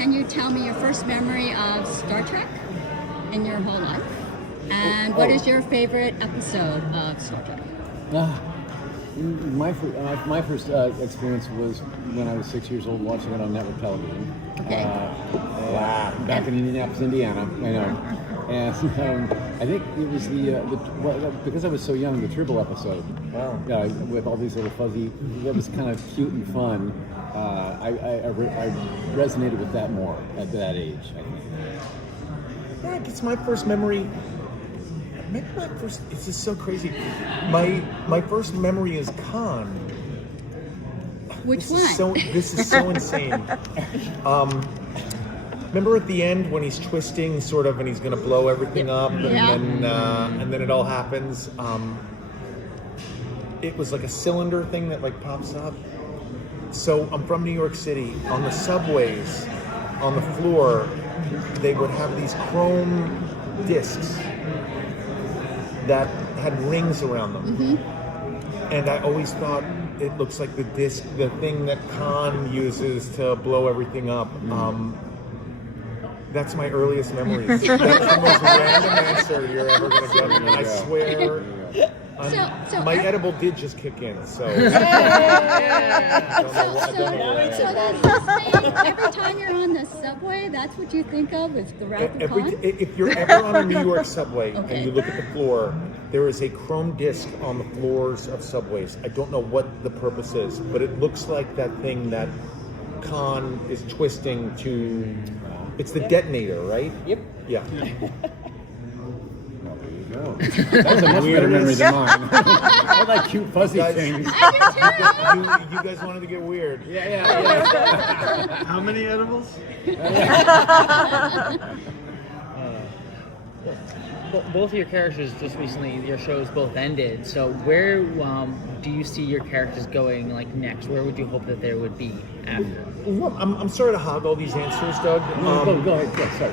can you tell me your first memory of Star Trek in your whole life? And what is your favorite episode of Star Trek? My first experience was when I was 6 years old watching it on network television. Okay. Back in Indianapolis, Indiana. I know. And I think it was because I was so young, the Tribble episode. Wow. With all these little fuzzy, that was kind of cute and fun. I resonated with that more at that age, I think. Yeah, I guess my first memory. Maybe my first. It's just so crazy. My first memory is Khan. Which one? This is so insane. Remember at the end when he's twisting, sort of, and he's going to blow everything up, and then it all happens. It was like a cylinder thing that like pops up. So I'm from New York City. On the subways, on the floor, they would have these chrome discs that had rings around them. Mm-hmm. And I always thought it looks like the disc, the thing that Khan uses to blow everything up. That's my earliest memories. That's the most random answer you're ever going to get. And I swear, my edible did just kick in. So, So every time you're on the subway, that's what you think of is the Wrath of Khan? if you're ever on a New York subway Okay. and you look at the floor, there is a chrome disc on the floors of subways. I don't know what the purpose is, but it looks like that thing that Khan is twisting to. It's the detonator, right? Yep. Yeah. Well, there you go. That's a much better memory than mine. All that cute fuzzy Guys, things. you guys wanted to get weird. Yeah. How many edibles? Both of your characters just recently, your shows both ended. So where do you see your characters going like next? Where would you hope that they would be after? Well, I'm sorry to hog all these answers, Doug. Go ahead. Go, sorry.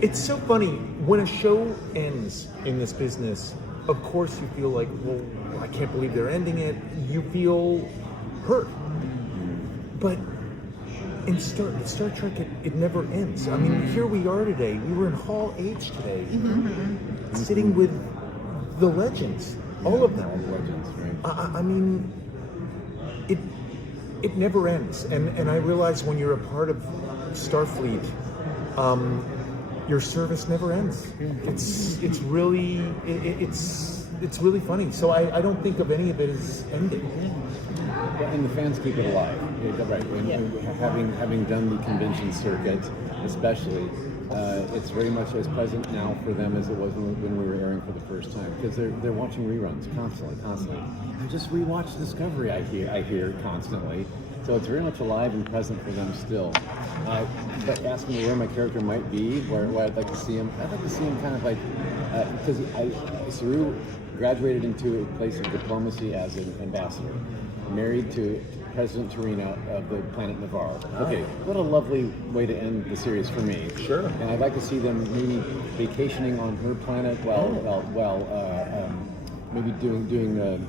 It's so funny when a show ends in this business. Of course, you feel like, well, I can't believe they're ending it. You feel hurt, but in Star Trek, it never ends. I mean, here we are today. We were in Hall H today, sitting with the legends, all of them. All the legends, right? I mean, it never ends, and I realize when you're a part of Starfleet, your service never ends. It's really funny. So I don't think of any of it as ending. And the fans keep it alive. Yeah, right. Having done the convention circuit, especially, it's very much as present now for them as it was when we were airing for the first time, because they're watching reruns constantly. I just rewatch Discovery. I hear constantly. So it's very much alive and present for them still. But asking me where my character might be, where I'd like to see him, I'd like to see him kind of like, because Saru graduated into a place of diplomacy as an ambassador, married to President Torino of the planet Navarre. Okay, what a lovely way to end the series for me. Sure. And I'd like to see them maybe vacationing on her planet while maybe doing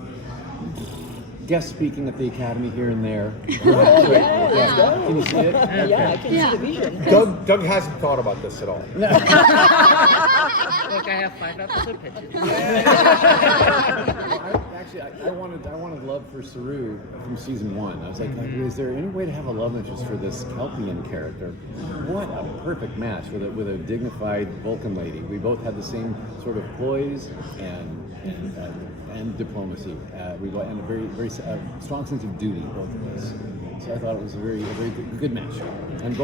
guest speaking at the Academy here and there. Yeah. Can you see it? Yeah, I can see the vision. Doug hasn't thought about this at all. Look, I have 5 episode pitches. I wanted love for Saru from season 1. I was like, is there any way to have a love interest for this Kelpian character? What a perfect match with a dignified Vulcan lady. We both had the same sort of poise and diplomacy. And a very strong sense of duty, both of us. So I thought it was a very good match. And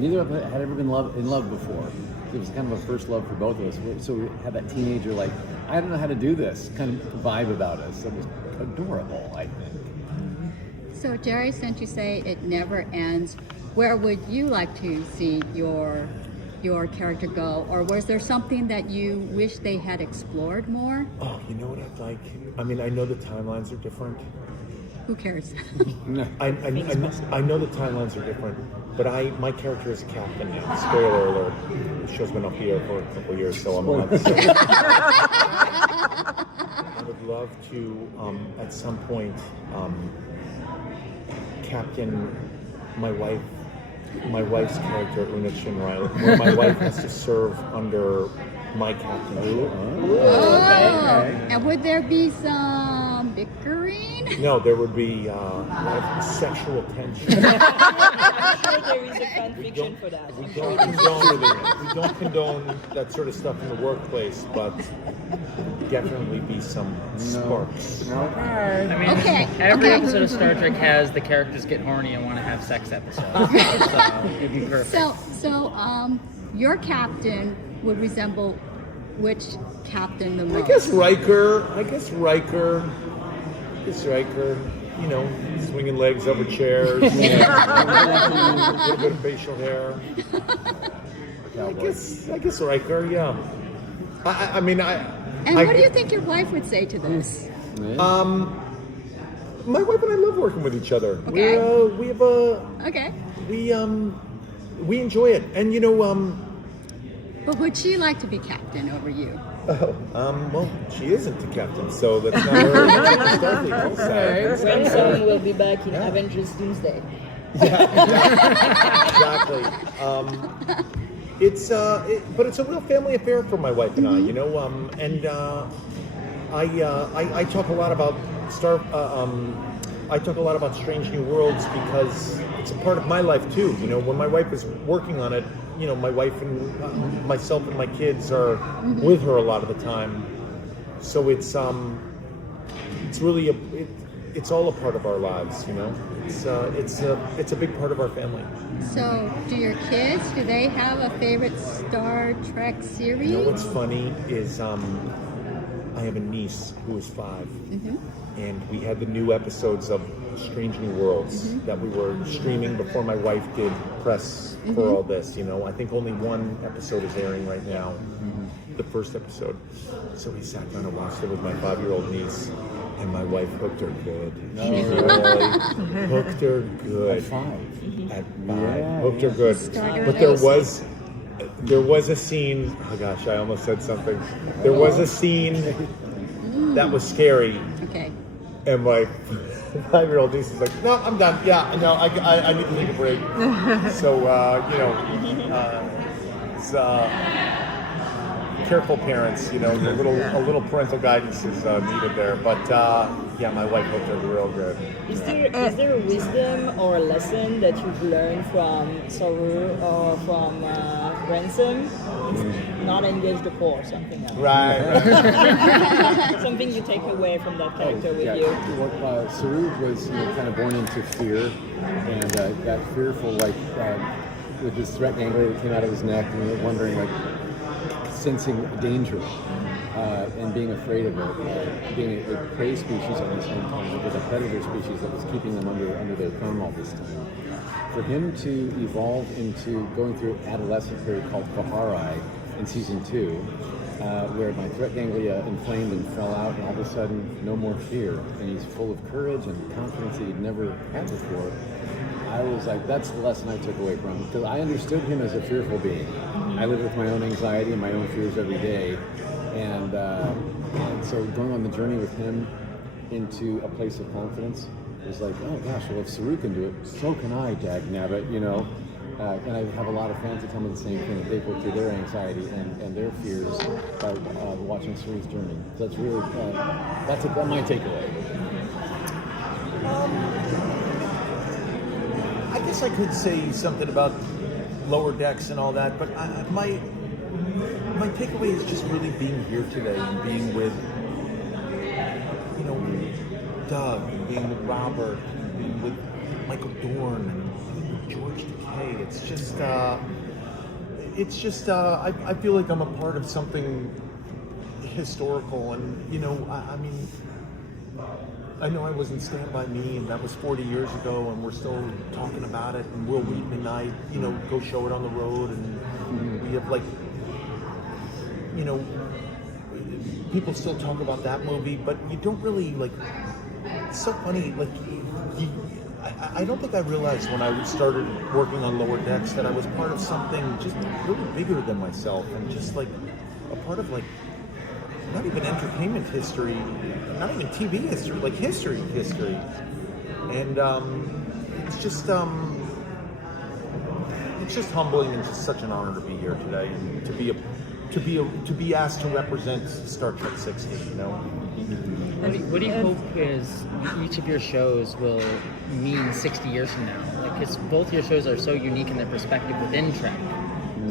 neither of us had ever been in love before. It was kind of a first love for both of us. So we had that teenager, like, I don't know how to do this kind of vibe about us. That was adorable, I think. So Jerry, since you say it never ends, where would you like to see your character go? Or was there something that you wish they had explored more? Oh, you know what I'd like? I mean, I know the timelines are different. Who cares? I know the timelines are different, but my character is Captain now. Spoiler alert. The show's been off the air for a couple of years, so I'm allowed to say it. I would love to, at some point, captain my wife my wife's character, Una Shinrai, where my wife has to serve under my captain. And would there be some bickering? No, there would be a lot of sexual tension. I'm sure there is a fan fiction for that. We don't condone that sort of stuff in the workplace, but definitely be some sparks. I mean, Okay, every okay. episode of Star Trek has the characters get horny and want to have sex episodes. So it'd be perfect. So, your captain would resemble which captain the most? I guess Riker. You know, swinging legs over chairs. Good facial hair. I guess Riker. Yeah. I mean, And what do you think your wife would say to this? My wife and I love working with each other. Okay. We have a Okay. we enjoy it, and you know, But would she like to be captain over you? well, she isn't the captain, so that's not her. Starfleet, I'll say. Ransom will be back in Avengers Doomsday. Exactly. But it's a real family affair for my wife and I, you know. And I talk a lot about I talk a lot about Strange New Worlds because it's a part of my life too. You know, when my wife is working on it, you know, my wife and myself and my kids are with her a lot of the time. So it's really it's all a part of our lives, you know. It's a big part of our family. So, do your kids, do they have a favorite Star Trek series? You know what's funny is I have a niece who is 5, and we had the new episodes of Strange New Worlds that we were streaming before my wife did press for all this. You know, I think only one episode is airing right now, the first episode. So we sat down and watched it with my 5-year-old niece, and my wife hooked her good. She really hooked her good. At 5. At 5, hooked her good. Started But there was a scene. Oh gosh, I almost said something. There was a scene that was scary, Okay. and my 5-year-old niece is like, "No, I'm done. Yeah, no, I need to take a break." So you know, it's, careful parents, you know, a little parental guidance is needed there. But yeah, my wife looked at real good. Is there a wisdom or a lesson that you've learned from Saru or from Ransom? It's not engage the poor, something else. Right. Something you take away from that character with you. Well, Saru was kind of born into fear, and got fearful, like with this threat angler that came out of his neck, and wondering, like, sensing danger and being afraid of it, being a prey species at the same time, with a predator species that was keeping them under their thumb all this time. For him to evolve into going through an adolescent period called Fahari in season 2, where my threat ganglia inflamed and fell out, and all of a sudden, no more fear, and he's full of courage and confidence that he'd never had before. I was like, that's the lesson I took away from him, because I understood him as a fearful being. I live with my own anxiety and my own fears every day, and so going on the journey with him into a place of confidence was like, oh gosh, well, if Saru can do it, so can I, dagnabbit, you know. And I have a lot of fans that tell me the same thing, that they've worked through their anxiety and their fears by watching Saru's journey. So that's really, that's my takeaway. I guess I could say something about Lower Decks and all that, but my takeaway is just really being here today and being with, you know, Doug, and being with Robert, and being with Michael Dorn, and being with George Takei. I feel like I'm a part of something historical, and you know, I mean, I know I was in Stand By Me, and that was 40 years ago, and we're still talking about it. And Will Wheaton and I, you know, go show it on the road, and we have, like, you know, people still talk about that movie, but you don't really, like, it's so funny, like, I don't think I realized when I started working on Lower Decks that I was part of something just really bigger than myself, and just, like, a part of, like, not even entertainment history, not even TV history, like history. And it's just, it's just humbling and just such an honor to be here today and to be asked to represent Star Trek 60. You know. What do you hope is each of your shows will mean 60 years from now? Like, because both your shows are so unique in their perspective within Trek.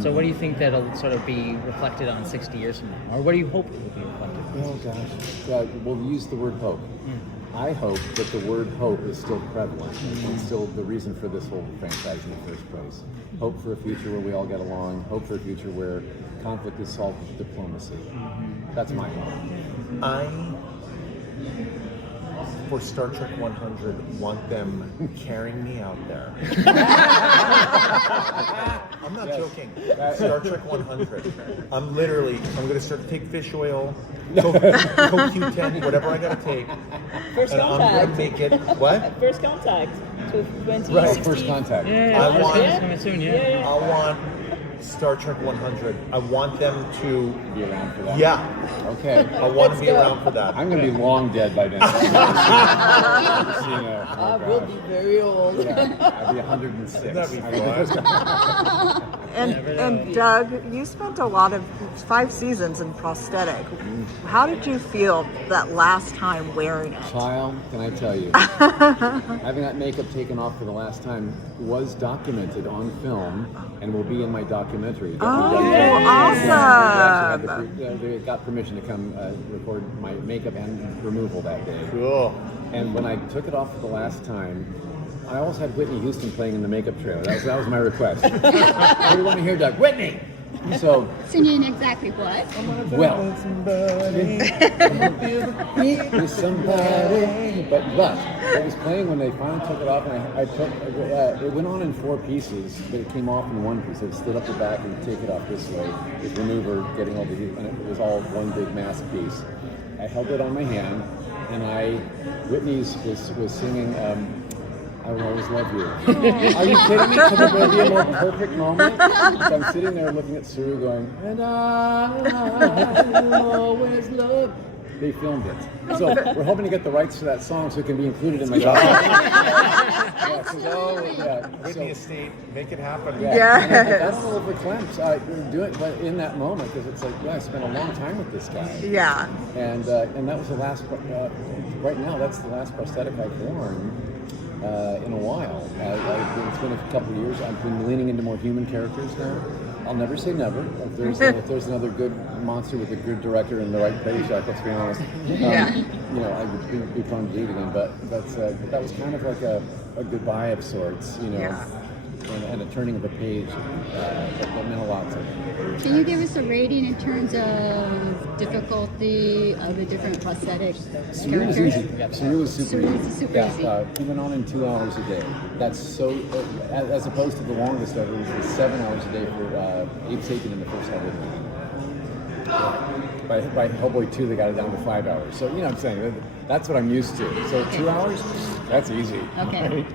So what do you think that'll sort of be reflected on 60 years from now? Or what do you hope it will be reflected on? Oh gosh, we'll use the word hope. I hope that the word hope is still prevalent and still the reason for this whole franchise in the first place. Hope for a future where we all get along. Hope for a future where conflict is solved with diplomacy. That's my hope. For Star Trek 100, want them carrying me out there. I'm not joking. Star Trek 100. I'm going to start to take fish oil, CoQ10, whatever I got to take. First and contact. I'm going to make it, what? First contact. So 2060. Right, first contact. Yeah, I want- it's coming soon, yeah. I want Star Trek 100. I want them to, Be around for that. yeah, Okay. I want to Let's be go. around for that. I'm going to be long dead by then. I will be very old. Yeah, I'll be 106. That'd be I mean, fun. And Doug, you spent a lot of 5 seasons in prosthetic. How did you feel that last time wearing it? Child, can I tell you, having that makeup taken off for the last time was documented on film and will be in my documentary. that Oh, we done. awesome. We actually had they got permission to come record my makeup and removal that day. Cool. And when I took it off for the last time, I always had Whitney Houston playing in the makeup trailer. That was my request. What do you want to hear, Doug? Whitney! So, Singing exactly what? well, with somebody, but it was playing when they finally took it off, and I took it went on in 4 pieces, but it came off in 1 piece. It stood up the back and take it off this way, with remover getting all the heat, and it was all one big mass piece. I held it on my hand, and Whitney's was singing. I will always love you. Are you kidding me? Could there be a more perfect moment? So I'm sitting there looking at Suru going, and I will always love. They filmed it. So we're hoping to get the rights to that song so it can be included in my documentary. Whitney Estate, make it happen. Yes. I don't know if we're clamped doing it, but in that moment, because it's like, I spent a long time with this guy. Yeah. And that was the last, right now, that's the last prosthetic I've worn in a while. It's been a couple of years. I've been leaning into more human characters now. I'll never say never. If there's another good monster with a good director and the right Betty Shark, let's be honest. I would be fun to do it again. But that was kind of like a goodbye of sorts, Yeah. and a turning of the page that meant a lot to me. Can you give us a rating in terms of difficulty of the different prosthetic Suru was characters? easy. Suru was super Suru easy. was super easy. He went on in 2 hours a day. That's so, as opposed to the longest of it was 7 hours a day for Abe Sapien in the first Hellboy. By Hellboy 2, they got it down to 5 hours. So, you know what I'm saying? That's what I'm used to. So 2 hours, that's easy. Okay.